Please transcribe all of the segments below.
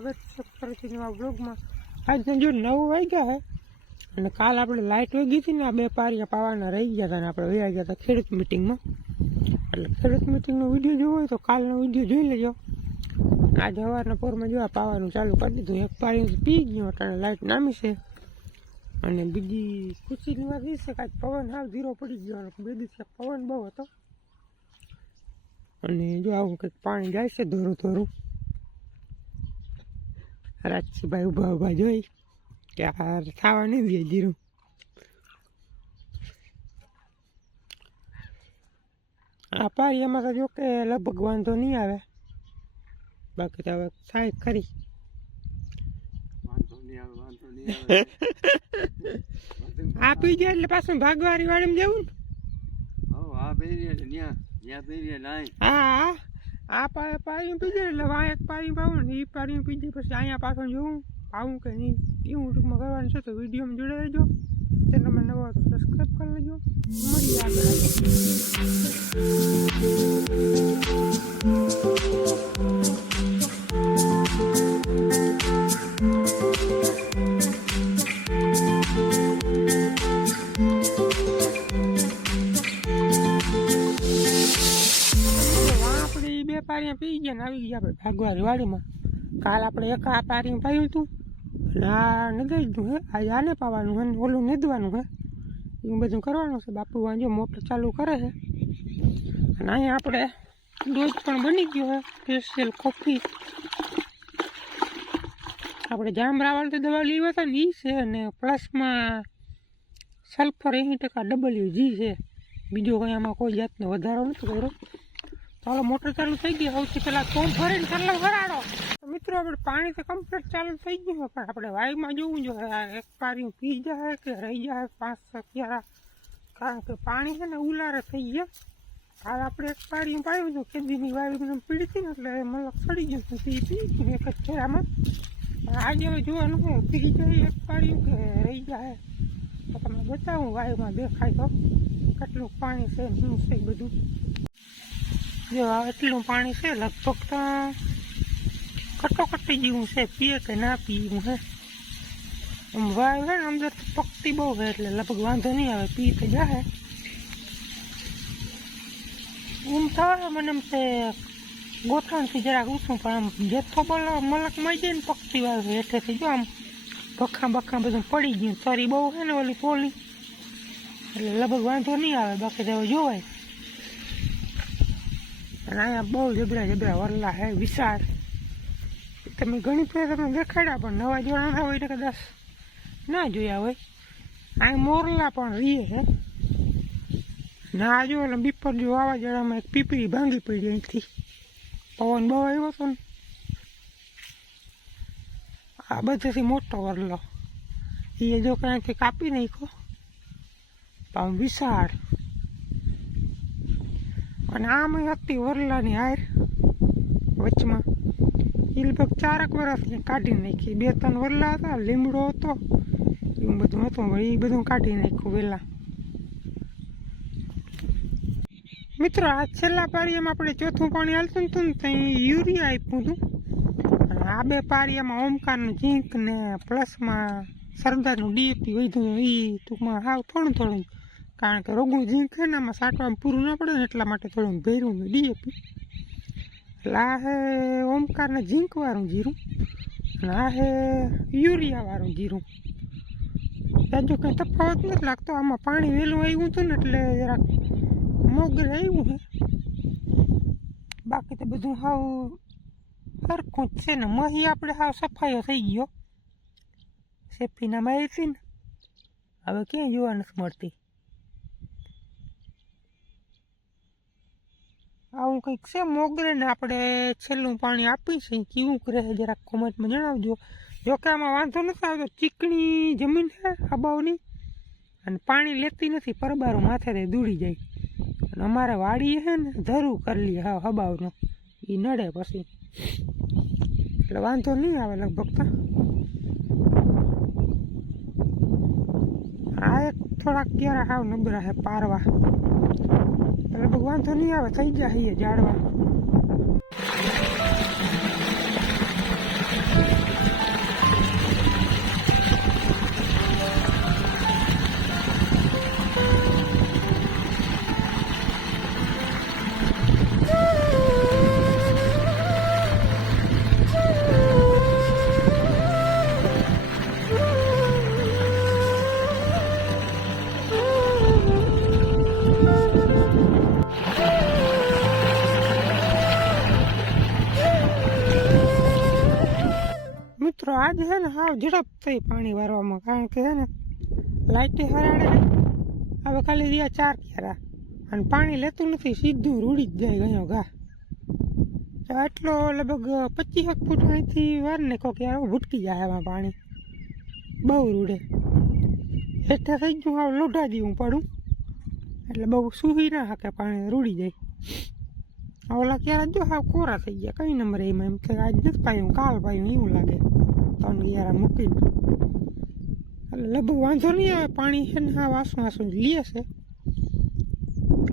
પછી નવા બ્લોગમાં આજના જો નવ વાગ્યા હે, અને કાલ આપણે લાઇટ વગી હતી ને, આ બે પારિયા પાવાના રહી ગયા હતા ને, આપણે વયા ગયા હતા ખેડૂત મિટિંગમાં એટલે ખેડૂત મિટિંગનો વીડિયો જોવો હોય તો કાલનો વીડિયો જોઈ લેજો. આજે સવારના પોરમાં જોવા પાવાનું ચાલુ કરી દીધું. એક પારી પી ગયો અટાણે લાઇટ નામી છે. અને બીજી ખુશીની વાત એ છે કે આજ પવન હાવ ધીરો પડી ગયો બે દિવસે પવન બહુ હતો. અને જો આવું કંઈક પાણી જાય છે, ધોરું ધોરું. રાજસીભાઈ ઊભા ઊભા જોઈ કે આ થવા નહીં દે જીરું. આ પારિયામાં તો જો કે લગભગ વાંધો નહીં આવે. બાકી તો હવે થાય ખરી. વાંધો નહીં આવે વાંધો નહીં આવે. આ પી જાય એટલે પાછું ભાગવારી વાળી જવું ને. હો હા. આ પાણી પી એટલે વાં એક પાણી પાવું ને એ પાણી પીધી પછી અહીંયા પાછળ જોઉં પાવું કે નહીં એવું ટૂંકમાં કરવાનું છે તો વિડીયોમાં જોડાઈ રહેજો. ચેનલમાં નવો તો સબસ્ક્રાઈબ કરી લેજો. મળી આગળ. બે પારીਆਂ પી ગયા ને આવી ગયા આપણે ભાગવારી વાડીમાં કાલ આપણે એક આ પારી પાયું હતું અને આ નદાઈનું હે. આ આને પાવાનું હે ઓલું નેદવાનું હે. એવું બધું કરવાનું છે. બાપુ વાંજો મોટર ચાલુ કરે છે અને અહીંયા આપણે દૂધ પણ બની ગયો હે. Special coffee. આપણે જામરાવાળી દવા લેવા હતા ને એ છે અને પ્લસમાં સલ્ફર એંસી ટકા ડબલ્યુ જી છે. બીજો કંઈ આમાં કોઈ જાતનો વધારો નથી કર્યો. ચાલો મોટર ચાલુ થઈ ગઈ, સૌથી પહેલાં તો ભરીને ચાલો ભરાડો મિત્રો, આપણે પાણી તો કમ્પ્લીટ ચાલુ થઈ ગયું પણ આપણે વાયુમાં જોવું જોઈએ આ એક પારી પી જાય કે રહી જાય, પાંચ ક્યારા કારણ કે પાણી છે ને ઉલારે થઈ ગયા. હાલ આપણે એક પારી પાયું હતું કેદીની વાયુ પીડી હતી ને, એટલે મતલબ સડી ગયું હતું, પી પી એક જ ફેરામાં આજે હવે જોવાનું છે, પી જાય એક પાડ્યું કે રહી જાય. તો તમને બતાવું વાયુમાં દેખાય તો, કેટલું પાણી છે શું છે બધું. જો આટલું પાણી છે, લગભગ તો કટોકટી જેવું છે, પીએ કે ના પીએ એવું હે આમ વાય ને, અંદર પકતી બહુ હોય એટલે લગભગ વાંધો નહીં આવે, પી તો જાય એમ થાય મને એમ તે ગોથણથી જરાક ઊંચું, પણ આમ જથ્થો બોલો, મલક મળી જાય ને પકતી વાવે હેઠેથી જો આમ ભખા બખા બધું પડી ગયું, તરી બહુ છે ને ઓલી પોલી. એટલે લગભગ વાંધો નહીં આવે, બાકી તો જોવાય. અને અહીંયા બહુ જબરા જબરા વરલા હે, વિશાળ. તમે ઘણી ફેર તમે દેખાડ્યા, પણ નવા જોડાના હોય તો કદાચ. ના જોયા હોય. અહીં મોરલા પણ રીએ છે. ના જો એટલે બીપર જો વાવાઝોડામાં એક પીપળી ભાંગી પડી અહીંથી. પવન બહુ આવ્યો હતો ને. આ બધેથી મોટો વરલો. એ જો કાંઈથી કાપી નાખ્યો. પણ વિશાળ. અને આમ હતી વરલાની હાર વચમાં. એ લગભગ ચારક વર્ષથી કાઢી નાખી. બે ત્રણ વરલા હતા, લીમડો હતો, એવું બધું હતું. એ બધું કાઢી નાખ્યું વહેલા મિત્રો, આ છેલ્લા પારિયામાં આપણે ચોથું પાણી હાલતું હતું ને ત્યાં યુરિયા આપ્યું હતું. અને આ બે પારિયામાં ઓમકારનું ઝીંક ને પ્લસમાં સરદારનું ડીએપી વધ્યું. એ ટૂંકમાં હાવ થોડું થોડું કારણ કે રોગનું ઝીંક છે ને આમાં સાટવામાં પૂરું ના પડે ને એટલા માટે થોડું ભેરું ડીએપી. એટલે આ હે ઓમકારને ઝીંકવાળું જીરું અને આ હે યુરિયાવાળું જીરું. ત્યાં જો કંઈ તફાવત નથી લાગતો, આમાં પાણી વહેલું આવ્યું હતું ને એટલે જરાક મોગર આવ્યું છે બાકી તો બધું હાવ સરખું જ છે ને. મહી આપણે હાવ સફાયો થઈ ગયો. સેફીના માહિતી ને. હવે ક્યાંય જોવા નથી મળતી. આવું કંઈક છે મોગરે ને આપણે છેલ્લું પાણી આપી છે. કેવું છે જરાક કોમેન્ટમાં જણાવજો. જો કે આમાં વાંધો નથી આવતો. ચીકણી જમીન છે હબાવની અને પાણી લેતી નથી. પરબારું માથે દૂડી જાય. અને અમારે વાડીએ છે ને ધરું કરલી હા હબાવનો એ નડે પછી. એટલે વાંધો નહીં આવે લગભગ તો. આ એક થોડાક ક્યારે હાવ નબરા છે પારવા. લગભગ વાંધો નહીં આવે થઈ જાય જાડવા આજે છે ને હાવ ઝડપ થઈ પાણી વારવામાં, કારણ કે છે ને લાઇટે હરાડે હવે ખાલી રહ્યા ચાર ક્યારા. અને પાણી લેતું નથી, સીધું રૂડી જ જાય ગયો ઘા તો આટલો લગભગ પચીસ ફૂટ અહીંથી વાર ને કોક યાર ભૂટકી જાય એમાં પાણી. બહુ રૂડે. હેઠા થઈ ગયું, હાવ લોઢા દીવું પડું. એટલે બહુ સૂહી ના હાકે પાણી, રૂડી જાય. ઓલા ક્યારે જો હાવ કોરા થઈ ગયા, કઈ નંબર એમાં એમ કે આજ નથી પાયું, કાલ પાયું, એવું લાગે. ત્રણ ક્યારા મૂકીને. એટલે લગભગ વાંધો નહીં આવે, પાણી છે ને હા આસું વાસું લે છે.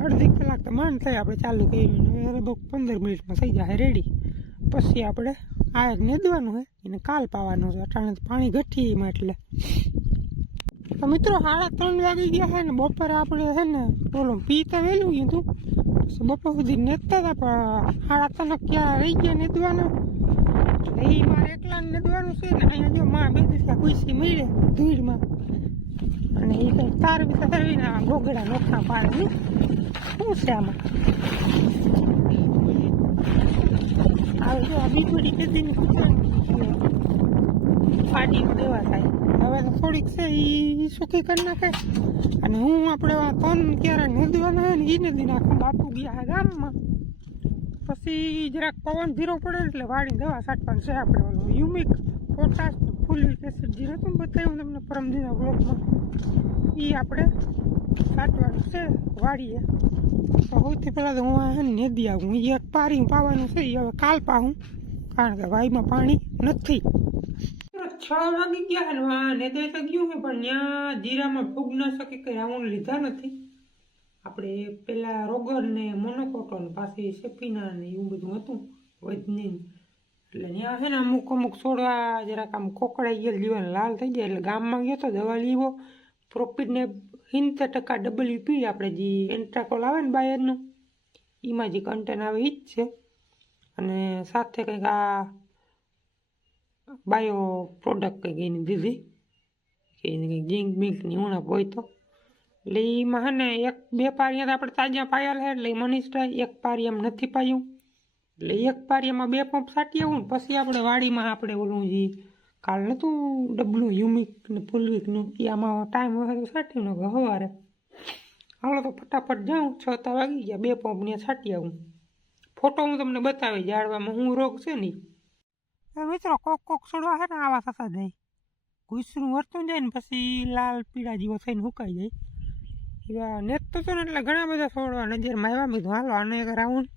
અડધી કલાક તો માંડ થાય, આપણે ચાલુ કરીને હવે લગભગ પંદર મિનિટમાં થઈ જાય રેડી પછી આપણે આ નેદવાનું હોય, એને કાલ પાવાનું છે, અટાણે પાણી ઘટી એમાં એટલે. તો મિત્રો સાડા ત્રણ વાગી ગયા છે ને, બપોરે આપણે છે ને, પેલો પી તો વહેલું ગયું હતું. બપોર સુધી નેતા હતા, પણ સાડા ત્રણ ક્યાં રહી ગયા નેદવાના? એ મારે એકલા નદવાનું છે ને અહીંયા જો માં બીજું ખુશી મળે ધૂળમાં અને એ કંઈક તાર બી તારવીને આ ગોગડા નોખા પાડે શું છે આમાં? આવે જો આ બીજુડી કેદીની પાડી દેવા થાય. હવે તો થોડીક છે એ સુખી કરી નાખે. અને હું આપણે તન ક્યારે નદવાના હોય ને એ નદી નાખું બાપુ ગયા છે ગામમાં. પછી જરાક પવન ધીરો પડે એટલે વાળી દવા છાંટવાનું છે આપણે ઓલું યુમિક પોટાશ ફૂલિક એસિડ જે નતું બતાવ્યું તમને પરમદિના બ્લોકમાં એ આપણે છાંટવાનું છે, વાળીએ. તો સૌથી પહેલાં તો હું આને નદી આવું. એક પારી પાવાનું છે એ હવે કાલ પાવું કારણ કે વાઈમાં પાણી નથી. છ વાગી ગયા ને આ નેદે તો ગયું છે, પણ ત્યાં જીરામાં ફૂગ ન શકે, કઈ રાઉન્ડ લીધા નથી. આપણે પહેલાં રોગર ને મોનોકોટોન પાસે સેફીના ને એવું બધું હતું વજનીન એટલે ત્યાં છે ને અમુક અમુક છોડવા જરાક આમ કોકડાઈ ગયા જીવન લાલ થઈ જાય. એટલે ગામમાં ગયો તો દવા લીવો પ્રોફિટને સિત્તેર ટકા ડબલ્યુપી આપણે જે એન્ટ્રાકોલ આવે ને બાયરનું એમાં જે કન્ટેન આવે એ જ છે. અને સાથે કંઈક આ બાયો પ્રોડક્ટ કંઈક એની દીધી, કે એને કંઈક ઝીંક બિંકની ઉણપ હોય તો. એટલે એમાં હે ને એક બે પારિયા આપણે તાજા પાયા છે એટલે મનીષભાઈ એક પારિયામાં નથી પાયું. એટલે એક પારિયામાં બે પંપ છાંટી આવું ને પછી આપણે વાડીમાં આપણે ઓલું જે કાલ નહોતું ડબલું યુમિક ને ફૂલવિકનું એ આમાં ટાઈમ હોય તો છાંટ્યું ને સવારે હાલો તો ફટાફટ જાઉં, છ તા વાગી ગયા, બે પંપ ને છાંટી આવું. ફોટો હું તમને બતાવી જાળવામાં હું રોગ છે ને મિત્રો, કોક કોક છોડવા છે ને આવા થતા જાય. ઘૂસરું વર્તું જાય ને પછી લાલ પીળા જેવો થઈને સુકાઈ જાય. નેત તો ને એટલે ઘણા બધા છોડવા નજરમાં આવ્યા બીજું હાલો, આને એક રાઉન્ડ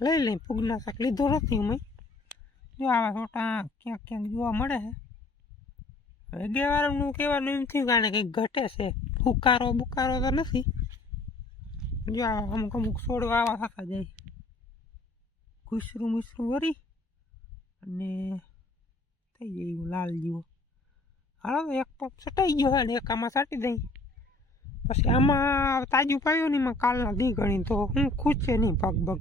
લઈ લઈ. ફૂગનાશક લીધો નથી મેં જો આવા છોટા ક્યાંક ક્યાંક જોવા મળે છે. હવે ગેવારનું કહેવાનું એમ થયું કારણ કંઈક ઘટે છે. ફુકારો બુકારો તો નથી. જો આવા અમુક અમુક છોડવા આવા થતા જાય. ઘૂસરું મુસરું વરી અને થઈ જાય એવું લાલ જેવો. હાલો, એક પગ સટાઈ ગયો હોય ને એક આમાં સાટી દઈ. પછી આમાં તાજું પાયું ને એમાં કાલના દી ગણી તો હું ખુશ છે નહીં પગ બગ